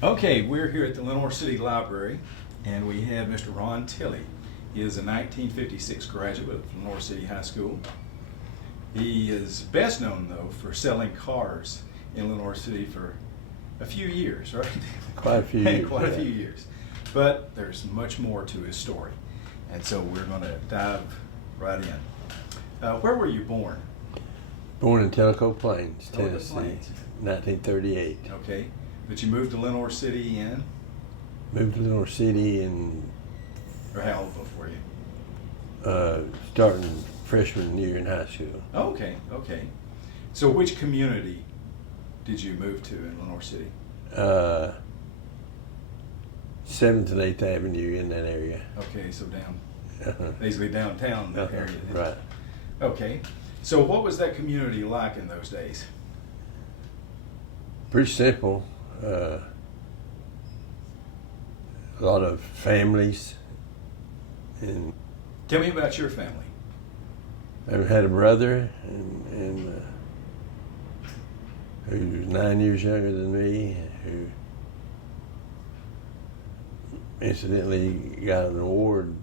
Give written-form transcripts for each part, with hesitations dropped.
Okay, we're here at the Lenoir City Library, and we have Mr. Ron Tilley. He is a 1956 graduate of Lenoir City High School. He is best known, though, for selling cars in Lenoir City for a few years, right? Quite a few years. Quite a few years. But there's much more to his story, and so we're going to dive right in. Where were you born? Born in Tellico Plains, Tellico Tennessee, Plains. 1938. Okay, but you moved to Lenoir City in? Moved to Lenoir City in Or how old were you? starting freshman year in high school. Okay, okay. So which community did you move to in Lenoir City? 7th and 8th Avenue in that area. Okay, so basically downtown area. Right. Okay. So what was that community like in those days? Pretty simple. A lot of families. And Tell me about your family. I had a brother and who was 9 years younger than me, who incidentally got an award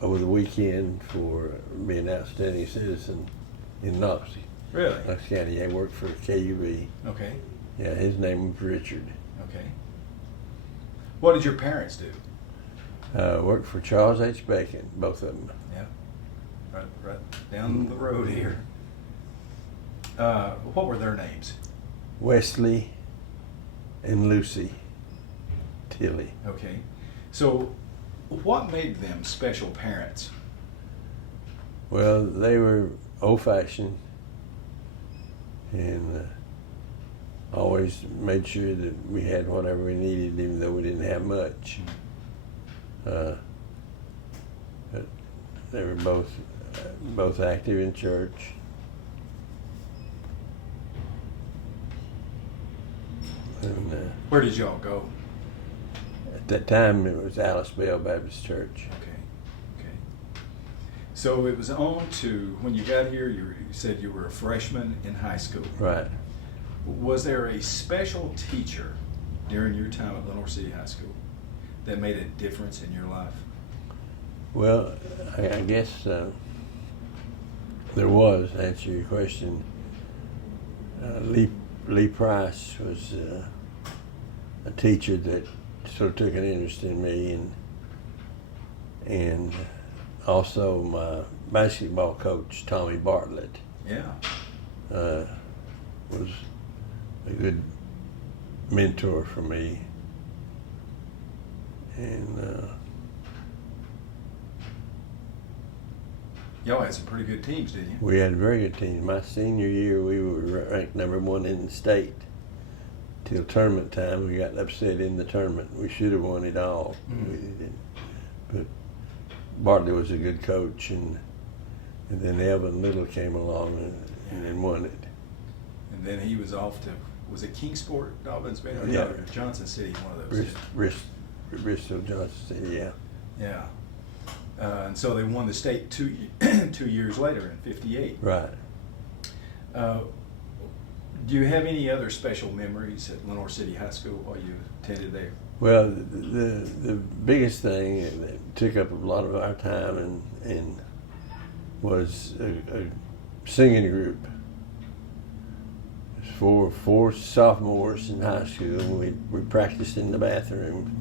over the weekend for being an outstanding citizen in Knox. Really? Knox County. I worked for KUB. Okay. Yeah, his name was Richard. Okay. What did your parents do? Worked for Charles H. Bacon, both of them. Yeah. Right down the road here. What were their names? Wesley and Lucy Tilley. Okay. So what made them special parents? Well, they were old-fashioned and always made sure that we had whatever we needed, even though we didn't have much. But they were both active in church. And Where did y'all go? at that time, it was Alice Bell Baptist Church. Okay. So it was on to, when you got here, you said you were a freshman in high school. Right. Was there a special teacher during your time at Lenoir City High School that made a difference in your life? Well, I guess there was, to answer your question. Lee Price was a teacher that sort of took an interest in me, and also my basketball coach, Tommy Bartlett. Yeah. Was a good mentor for me. And Y'all had some pretty good teams, didn't you? we had a very good team. My senior year, we were ranked #1 in the state. Till tournament time, we got upset in the tournament. We should have won it all. Mm-hmm. We didn't. But Bartlett was a good coach, and then Elvin Little came along and won it. And then he was off to, was it Kingsport, Dobbins, Bay? Yeah. Or Johnson City, one of those. Bristol, Johnson City, yeah. Yeah. And so they won the state 2 years later in '58. Right. Do you have any other special memories at Lenoir City High School while you attended there? Well, the biggest thing that took up a lot of our time and was a singing group. It was four sophomores in high school. We practiced in the bathroom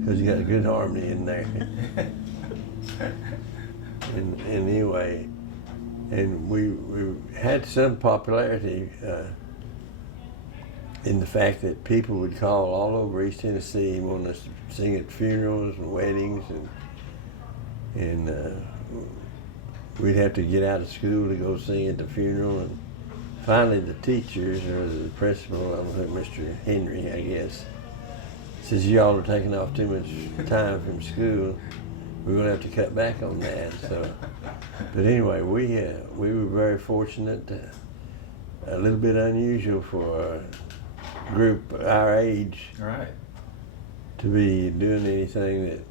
because you got a good harmony in there. and anyway, and we had some popularity in the fact that people would call all over East Tennessee and want us to sing at funerals and weddings, and we'd have to get out of school to go sing at the funeral. And finally, the teachers or the principal, I don't know, Mr. Henry, I guess, says, y'all are taking off too much time from school. We're going to have to cut back on that. So, but anyway, we were very fortunate. A little bit unusual for a group our age, Right. to be doing anything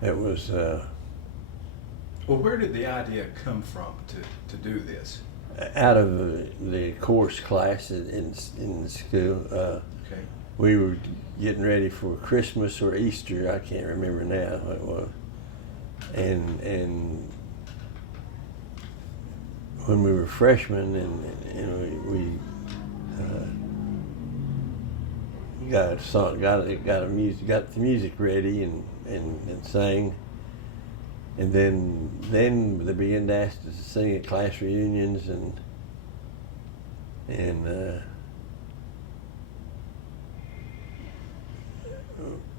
that was. Well, where did the idea come from to do this? out of the course class in the school. Okay. We were getting ready for Christmas or Easter. I can't remember now what it was. And when we were freshmen, and we got the music ready and sang, and then they began to ask us to sing at class reunions, and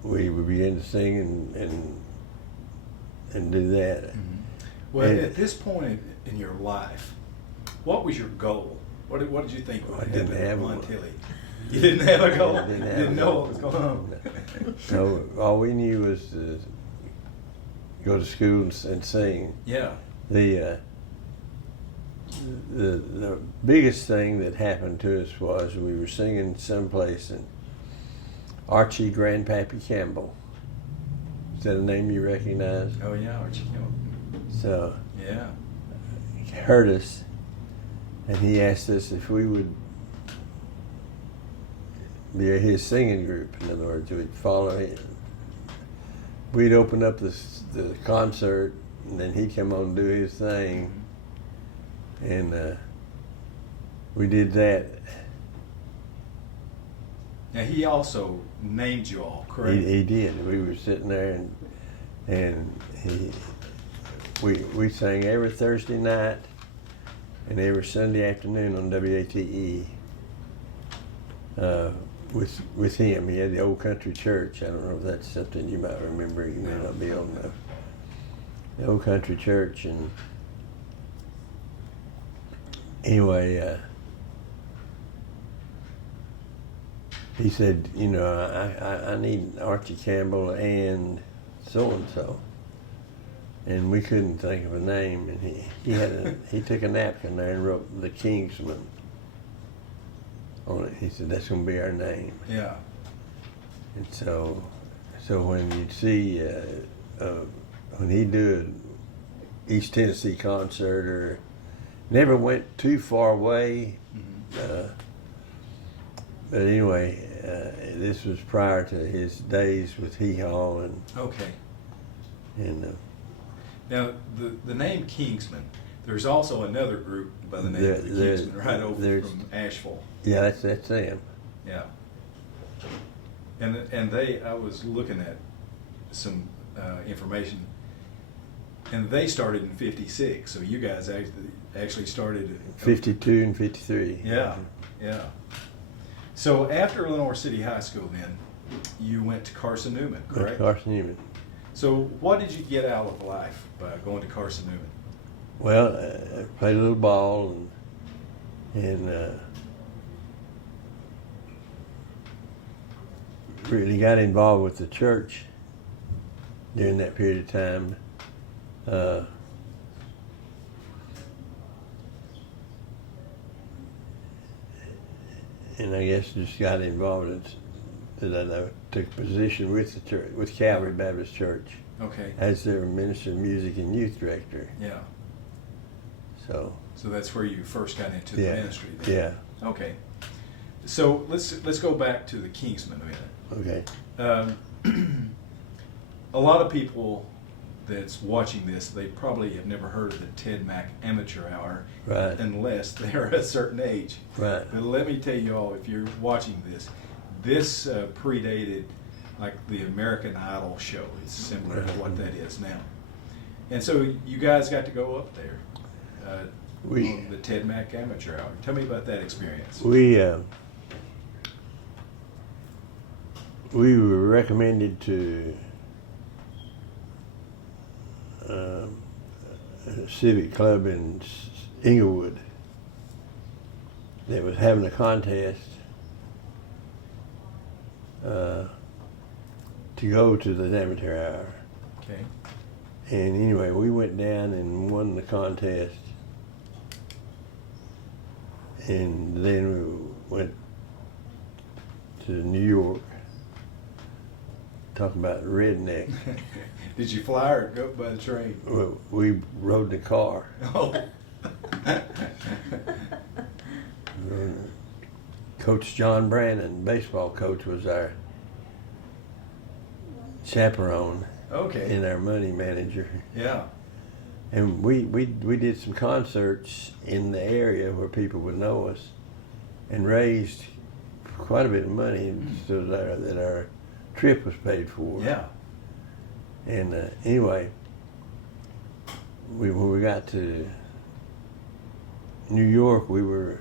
we began to sing and do that. Mm-hmm. Well, at this point in your life, what was your goal? What did you think would happen to Ron Tilley? You didn't have a goal? You didn't know what was going on? No, all we knew was to go to school and sing. Yeah. The biggest thing that happened to us was we were singing someplace, and Archie Grandpappy Campbell. Is that a name you recognize? Oh yeah, Archie Campbell. So yeah, he heard us, and he asked us if we would be his singing group. In other words, we'd follow him. We'd open up the concert, and then he'd come on and do his thing, and we did that. Now he also named you all, correct? He did. We were sitting there, and we sang every Thursday night and every Sunday afternoon on WATE with him. He had the Old Country Church. I don't know if that's something you might remember. You may not be on the Old Country Church. And anyway, he said, you know, I need Archie Campbell and so-and-so. And we couldn't think of a name, and he took a napkin there and wrote the Kingsman on it. He said, that's going to be our name. Yeah. And so when you'd see, when he'd do an East Tennessee concert, or never went too far away, but anyway, this was prior to his days with Hee Haw and. Okay. And now the name Kingsman. There's also another group by the name of the Kingsman right over from Asheville. Yeah, that's them. Yeah. And I was looking at some information, and they started in '56. So you guys actually started. 52 and 53. Yeah, yeah. So after Lenoir City High School, then you went to Carson Newman, correct? Carson Newman. So what did you get out of life by going to Carson Newman? Well, I played a little ball and really got involved with the church during that period of time. And I guess just got involved that I took a position with the church, with Calvary Baptist Church. Okay. As their minister of music and youth director. Yeah. So that's where you first got into the ministry then. Yeah. Okay. So let's go back to the Kingsman a minute. Okay. A lot of people that's watching this, they probably have never heard of the Ted Mack Amateur Hour, Right. unless they're a certain age. Right. But let me tell you all, if you're watching this predated like the American Idol show. It's similar to what that is now. And so you guys got to go up there on the Ted Mack Amateur Hour. Tell me about that experience. We were recommended to a civic club in Inglewood that was having a contest to go to the amateur hour. Okay. And anyway, we went down and won the contest. And then we went to New York, talking about redneck. Did you fly or go by the train? We rode the car. Oh. Coach John Brannon, baseball coach, was our chaperone Okay. and our money manager. Yeah. And we did some concerts in the area where people would know us, and raised quite a bit of money so that our trip was paid for. Yeah. And anyway, when we got to New York, we were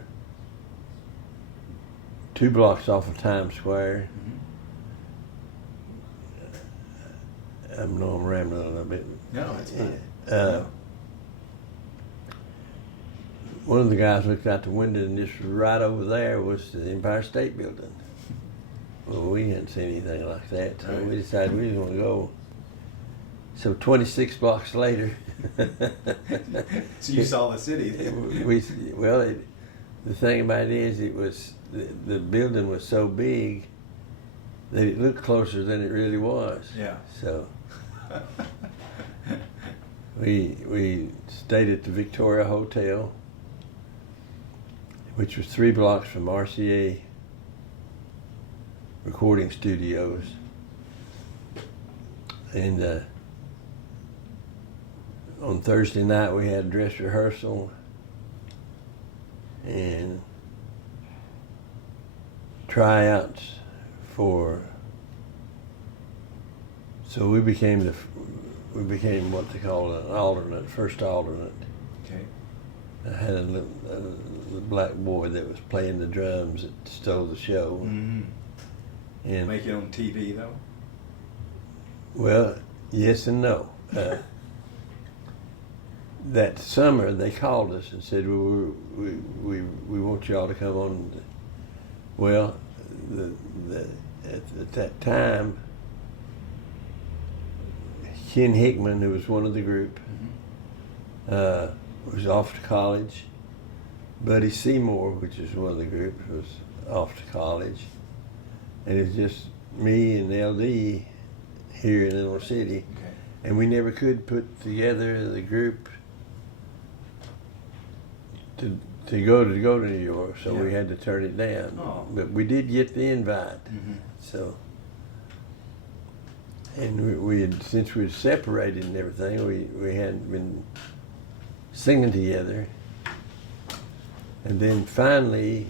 2 blocks off of Times Square. I know I'm rambling a little bit. No, it's fine. One of the guys looked out the window, and just right over there was the Empire State Building. Well, we hadn't seen anything like that, so we decided we was going to go. So 26 blocks later. So you saw the city then. The thing about it is, the building was so big that it looked closer than it really was. Yeah. So we stayed at the Victoria Hotel, which was 3 blocks from RCA Recording Studios, and on Thursday night we had dress rehearsal and tryouts for. So we became what they call an alternate, first alternate. Okay. I had a little black boy that was playing the drums that stole the show. Mm-hmm. And Make it on TV though? well, yes and no. That summer they called us and said, we want y'all to come on. Well, at that time, Ken Hickman, who was one of the group, was off to college. Buddy Seymour, which is one of the group, was off to college. And it's just me and LD here in Lenoir City. Okay. And we never could put together the group to go to New York, so we had to turn it down. Oh. But we did get the invite. Mm-hmm. So, and we had, since we were separated and everything, we hadn't been singing together. And then finally,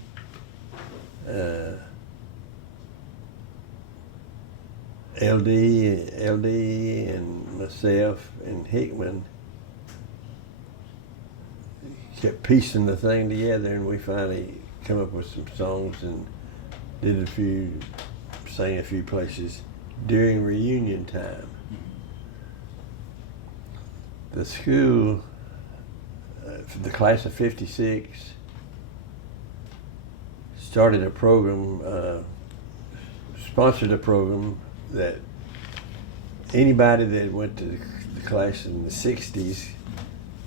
LD and myself and Hickman kept piecing the thing together, and we finally come up with some songs and sang a few places during reunion time. The school, the class of '56, started a program, sponsored a program that anybody that went to the class in the '60s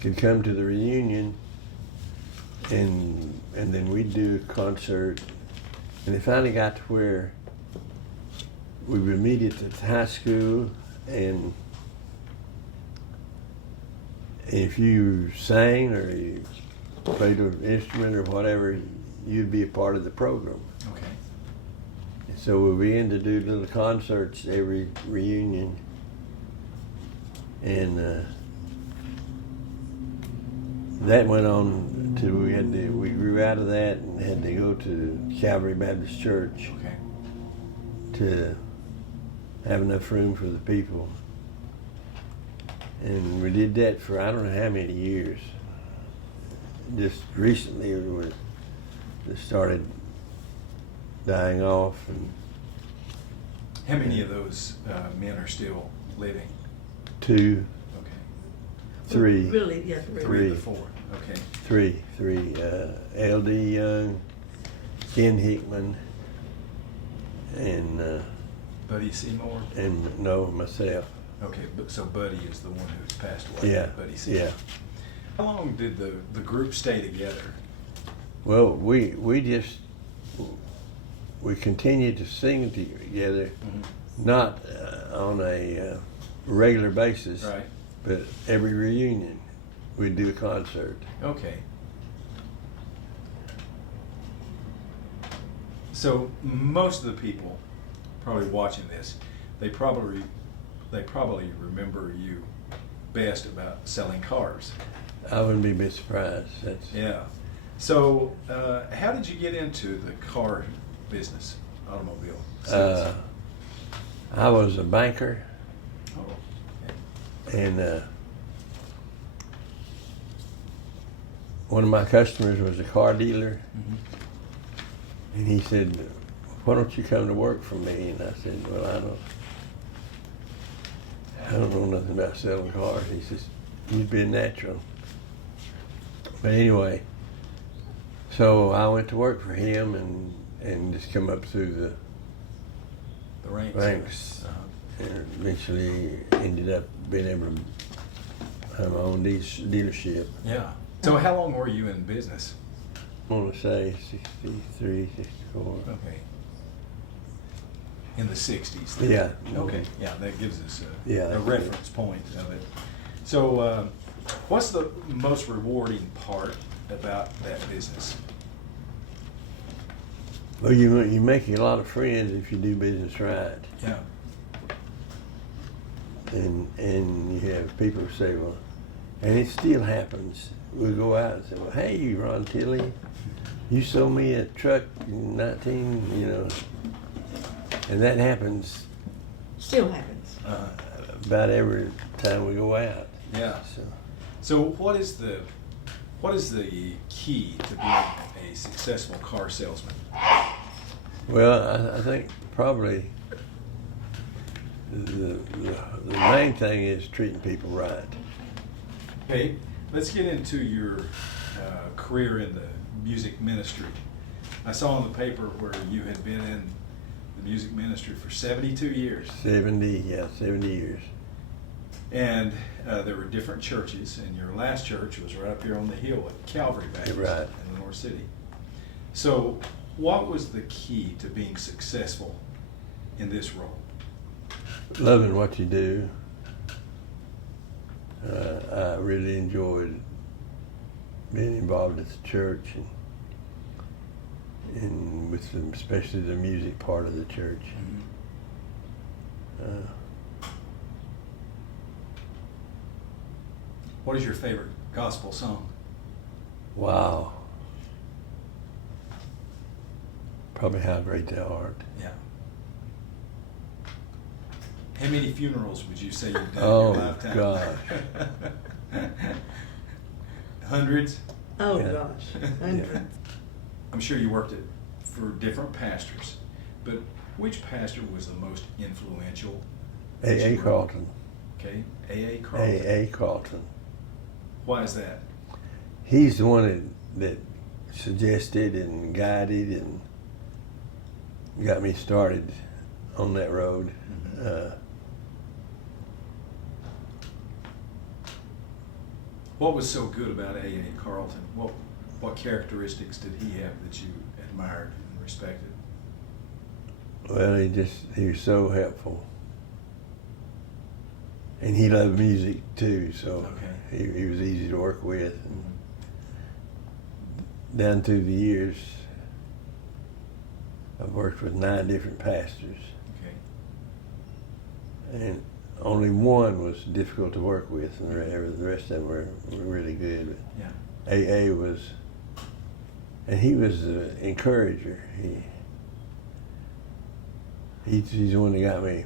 could come to the reunion, and then we'd do a concert. And it finally got to where we would meet at the high school, and if you sang or you played an instrument or whatever, you'd be a part of the program. Okay. And so we began to do little concerts every reunion, and that went on till we grew out of that and had to go to Calvary Baptist Church Okay. to have enough room for the people. And we did that for I don't know how many years. Just recently it started dying off. And How many of those men are still living? 2, Okay. 3. Really, yeah, Three of the four. Okay. 3. LD Young, Ken Hickman, and Buddy Seymour? myself. Okay, so Buddy is the one who's passed away. Yeah, Buddy Seymour. yeah. How long did the group stay together? Well, we continued to sing together, not on a regular basis, Right. but every reunion we'd do a concert. Okay. So most of the people probably watching this, they probably remember you best about selling cars. I wouldn't be a bit surprised. That's Yeah. So how did you get into the car business, automobile sales? I was a banker, Oh, okay. and one of my customers was a car dealer, Mhm. and he said, "Why don't you come to work for me?" And I said, "Well, I don't know nothing about selling cars." He says, "You'd be a natural." But anyway, so I went to work for him and just come up through the The ranks. ranks, and eventually ended up being able to have my own dealership. Yeah. So how long were you in business? I want to say 63, 64. Okay. In the 60s. Yeah. Okay. Yeah, that gives us Yeah, a that's reference point of it. So what's the most rewarding part about that business? Well, you make a lot of friends if you do business right, Yeah. and you have people say, well, and it still happens. We go out and say, well, hey, Ron Tilley, you sold me a truck in 19, and that happens Still happens. about every time we go out. Yeah. So So what is the key to being a successful car salesman? well, I think probably the main thing is treating people right. Okay, let's get into your career in the music ministry. I saw in the paper where you had been in the music ministry for 72 years. 70 years. And there were different churches, and your last church was right up here on the hill at Calvary Baptist Right. in Lenoir City. So what was the key to being successful in this role? Loving what you do. I really enjoyed being involved at the church and with especially the music part of the church. What is your favorite gospel song? Wow. Probably How Great Thou Art. Yeah. How many funerals would you say you've done Oh, in your lifetime? gosh. Hundreds? Oh, Yeah. gosh. Hundreds. I'm sure you worked for different pastors, but which pastor was the most influential? A.A. Carlton. Okay, A.A. Carlton. A.A. Carlton. Why is that? He's the one that suggested and guided and got me started on that road. What was so good about A.A. Carlton? What characteristics did he have that you admired and respected? Well, he was so helpful. And he loved music too, so Okay. he was easy to work with. Down through the years, I've worked with 9 different pastors, Okay. and only one was difficult to work with, and the rest of them were really good. Yeah. But AA was, and he was an encourager. He's the one that got me.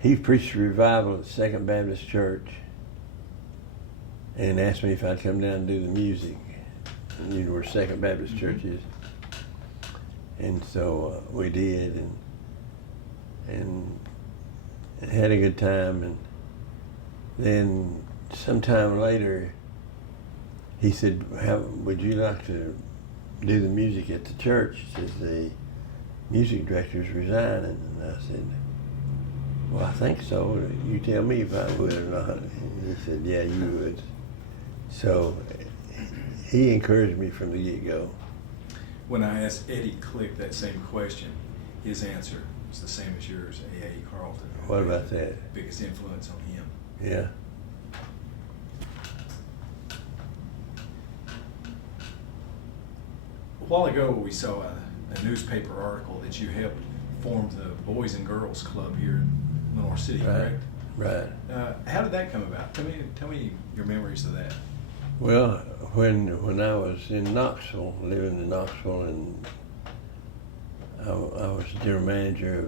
He preached a revival at the Second Baptist Church and asked me if I'd come down and do the music. And you know where Second Baptist Church is. And so we did, and had a good time. And then sometime later, he said, would you like to do the music at the church? He says, the music director's resigning. And I said, well, I think so. You tell me if I would or not. And he said, yeah, you would. So he encouraged me from the get-go. When I asked Eddie Click that same question, his answer was the same as yours, A.A. Carlton. What about that? Biggest influence on him. Yeah. A while ago, we saw a newspaper article that you helped form the Boys and Girls Club here in Lenoir City, Right. correct? Right. How did that come about? Tell me your memories of that. Well, when I was in Knoxville, living in Knoxville, and I was general manager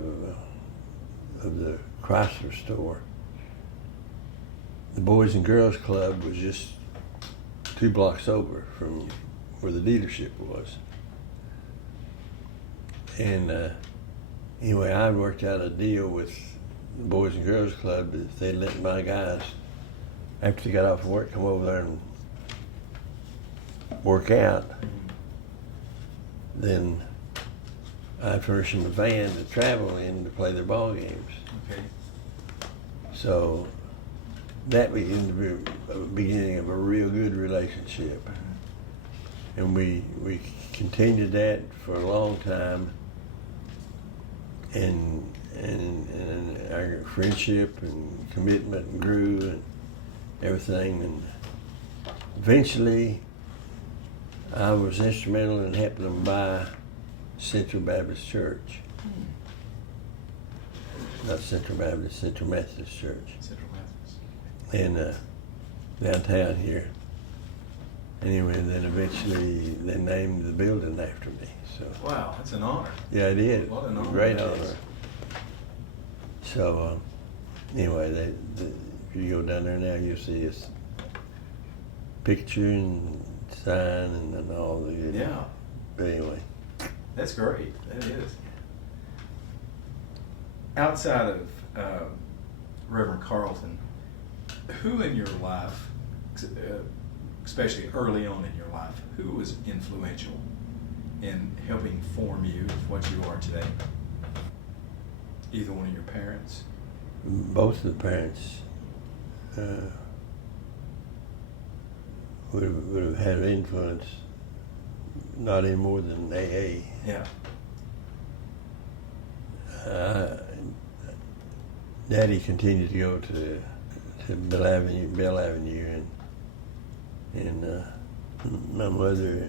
of the Chrysler store, the Boys and Girls Club was just 2 blocks over from where the dealership was. And anyway, I worked out a deal with the Boys and Girls Club that if they let my guys, after they got off work, come over there and work out, then I'd furnish them a van to travel in to play their ball games. Okay. So that began to be a beginning of a real good relationship. And we continued that for a long time, and our friendship and commitment grew and everything, and eventually I was instrumental in helping them buy Central Baptist Church. Not Central Baptist, Central Methodist Church. Central Methodist. And downtown here. Anyway, then eventually they named the building after me. So Wow, that's an honor. yeah, I did. What an honor Great that honor. is. So anyway, if you go down there now, you'll see this picture and sign and all the. Yeah, But anyway, that's great. That is. Outside of Reverend Carlton, who in your life, especially early on in your life, who was influential in helping form you to what you are today? Either one of your parents? both of the parents would have had an influence, not any more than AA. Yeah. Daddy continued to go to Bell Avenue, and my mother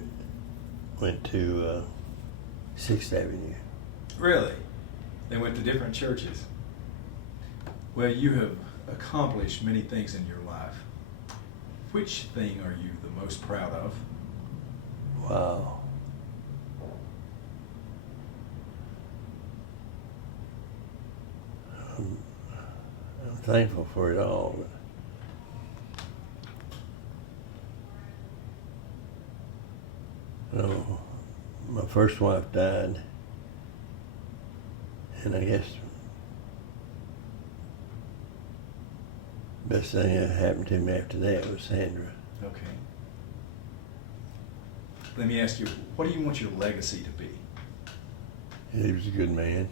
went to 6th Avenue. Really? They went to different churches. Well, you have accomplished many things in your life. Which thing are you the most proud of? Wow. I'm thankful for it all. My first wife died, and I guess the best thing that happened to me after that was Sandra. Okay. Let me ask you, what do you want your legacy to be? He was a good man.